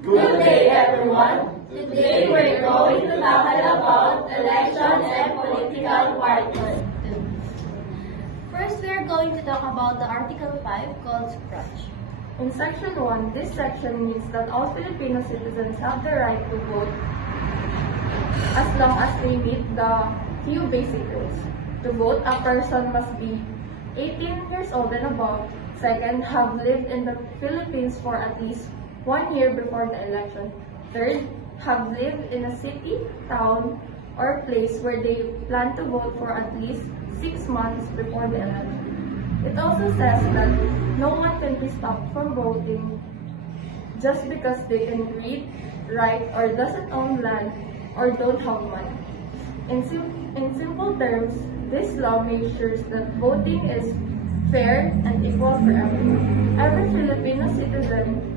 Good day, everyone. Today we're going to tackle about elections and political parties. First, we are going to talk about the Article 5 called suffrage. In Section 1, this section means that all Filipino citizens have the right to vote as long as they meet the few basic rules. To vote, a person must be 18 years old and above. Second, have lived in the Philippines for at least 1 year before the election. Third, have lived in a city, town, or place where they plan to vote for at least 6 months before the election. It also says that no one can be stopped from voting just because they can read, write, or doesn't own land or don't have money. In simple terms, this law makes sure that voting is fair and equal for everyone. Every Filipino citizen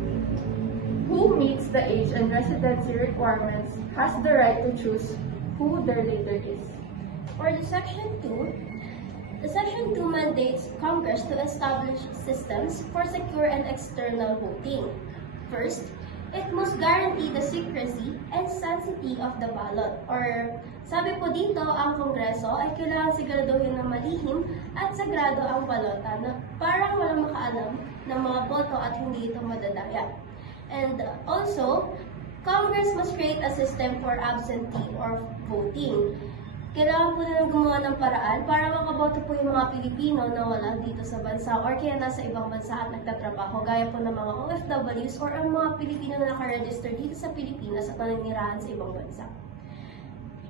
who meets the age and residency requirements has the right to choose who their leader is. For the Section 2 mandates Congress to establish systems for secure and external voting. First, it must guarantee the secrecy and sanctity of the ballot. Or sabi po dito, ang Kongreso ay kailangan siguraduhin na malihim at sagrado ang balota na parang walang makaalam ng mga boto at hindi ito madadaya. And also, Congress must create a system for absentee or voting. Kailangan po nilang gumawa ng paraan para makaboto po yung mga Pilipino na wala dito sa bansa or kaya nasa ibang bansa at nagtatrabaho, gaya po ng mga OFWs or ang mga Pilipino na nakaregister dito sa Pilipinas at naninirahan sa ibang bansa.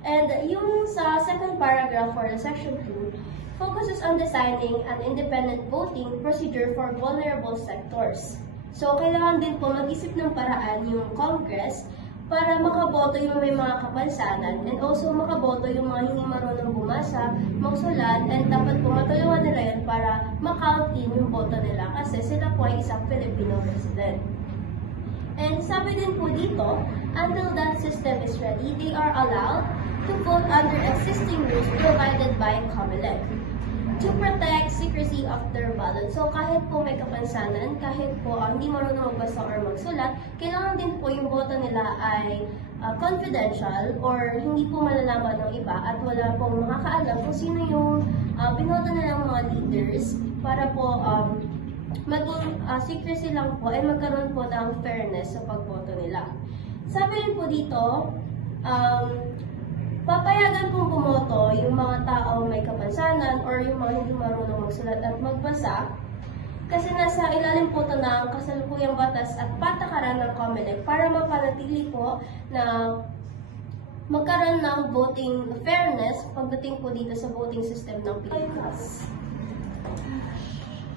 And yung sa second paragraph for the Section 2 focuses on designing an independent voting procedure for vulnerable sectors. So, kailangan din po mag-isip ng paraan yung Congress para makaboto yung may mga kapansanan and also makaboto yung mga hindi marunong bumasa, magsulat, and dapat po matulungan nila yan para makount in yung boto nila kasi sila po ay isang Filipino resident. And sabi din po dito, until that system is ready, they are allowed to vote under existing rules provided by COMELEC to protect secrecy of their ballot. So kahit po may kapansanan, kahit po hindi marunong magbasa or magsulat, kailangan din po yung boto nila ay confidential or hindi po malalaman ng iba at wala pong makakaalam kung sino yung binoto nilang mga leaders para po maging secrecy lang po ay magkaroon po ng fairness sa pagboto nila. Sabi rin po dito, papayagan pong bumoto yung mga tao may kapansanan or yung mga hindi marunong magsulat at magbasa kasi nasa ilalim po ito ng kasalukuyang batas at patakaran ng COMELEC para mapanatili po na magkaroon ng voting fairness pagdating po dito sa voting system ng Pilipinas.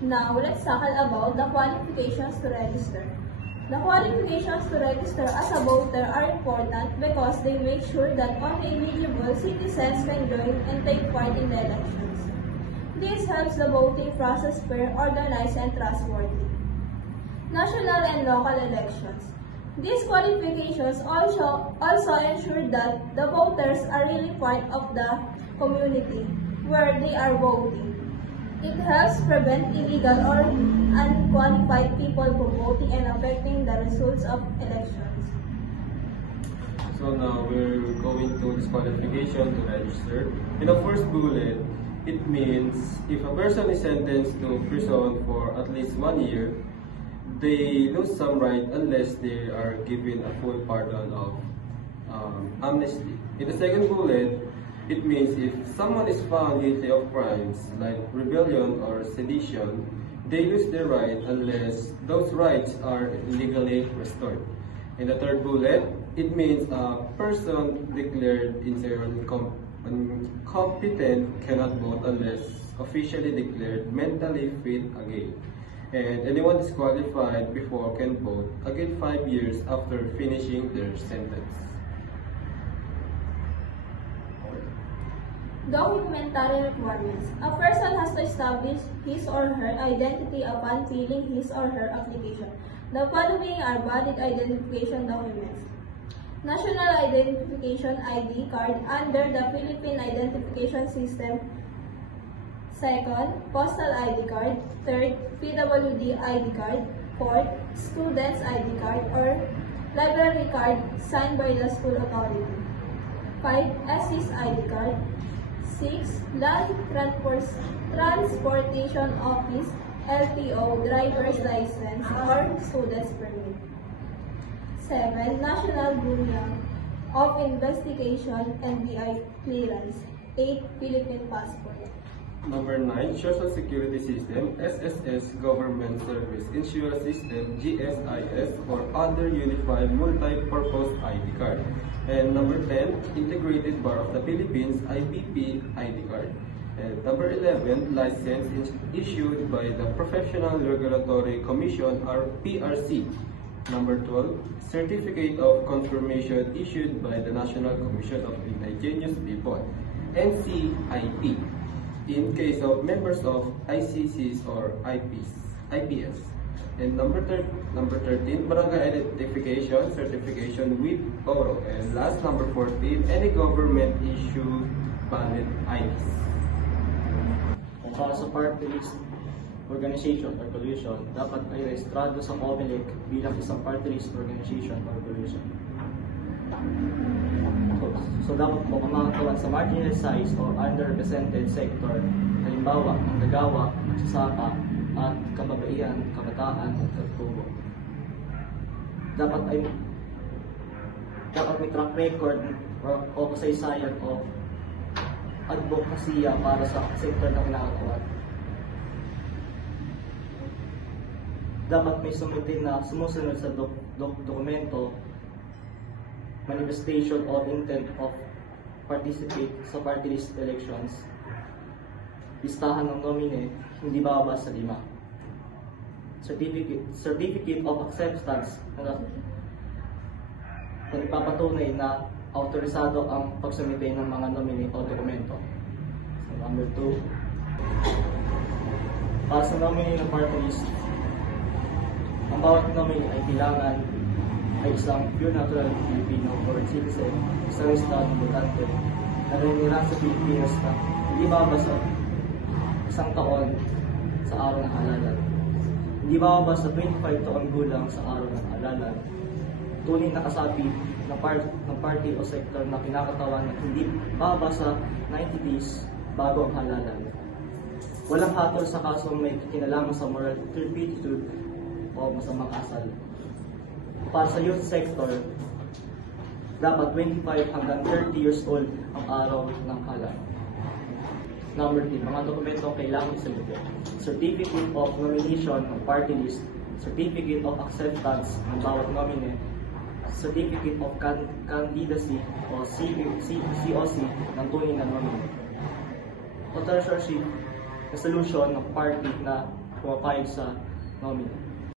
Now, let's tackle about the qualifications to register. The qualifications to register as a voter are important because they make sure that only eligible citizens can join and take part in the elections. This helps the voting process fair, organized, and trustworthy. National and local elections. These qualifications also ensure that the voters are really part of the community where they are voting. It helps prevent illegal or unqualified people from voting and affecting the results of elections. So now we're going to disqualification to register. In the first bullet, it means if a person is sentenced to prison for at least 1 year, they lose some right unless they are given a full pardon of amnesty. In the second bullet, it means if someone is found guilty of crimes like rebellion or sedition, they lose their right unless those rights are legally restored. In the third bullet, it means a person declared incompetent cannot vote unless officially declared mentally fit again. And anyone disqualified before can vote again 5 years after finishing their sentence. Documentary requirements. A person has to establish his or her identity upon filling his or her application. The following are valid identification documents. National Identification ID card under the Philippine Identification System. Second, Postal ID card. Third, PWD ID card. Fourth, Student's ID card or library card signed by the school authority. 5. SC's ID card. 6. Land Transportation Office LTO driver's license or student's permit. 7. National Bureau of Investigation NBI clearance. 8. Philippine passport. Number 9, Social Security System, SSS, Government Service Insurance System, GSIS, or other Unified Multi-Purpose ID Card. And number 10, Integrated Bar of the Philippines, IPP ID Card. And number 11, license issued by the Professional Regulatory Commission, or PRC. Number 12, Certificate of Confirmation issued by the National Commission of Indigenous People, NCIP. In case of members of ICCs or IPS. And number 13, barangay identification certification with photo. And last, number 14, any government issued valid IDs. Kung para sa party list organization or coalition, dapat ay rehistrado sa COMELEC bilang isang party list organization or coalition. So dapat po kumakatawan sa marginalized or underrepresented sector, halimbawa, ang dagawa, magsasaka, at kababaihan, kabataan, at katubo. Dapat may track record o kasaysayan o advokasya para sa sector na kinakatawan. Dapat may sumusunod sa dokumento, manifestation of intent of participate sa party list elections, listahan ng nomine, hindi bababa sa 5. Certificate of acceptance na nagpapatunay na autorisado ang pagsumite ng mga nomine o dokumento. So, number 2, para sa nomine ng party list, ang bawat nomine ay kailangan ay isang pure natural Filipino or citizen, isang registrado botante na nanirahan sa Pilipinas na hindi bababa sa 1 taon sa araw ng halalan. Hindi bababa sa 25 taon gulang sa araw ng halalan. Tunay na kasapi ng party o sector na kinakatawan na hindi bababa sa 90 days bago ang halalan. Walang hatol sa kasong may kinalaman sa moral turpitude o masamang asal. Para sa youth sector, dapat 25 hanggang 30 years old ang araw ng halalan. Number 3, mga dokumentong kailangan isubmit. Certificate of nomination ng party list, certificate of acceptance ng bawat nomine, certificate of candidacy o COC ng tunay na nomine, authorship resolution ng party na pumapayag sa nomine.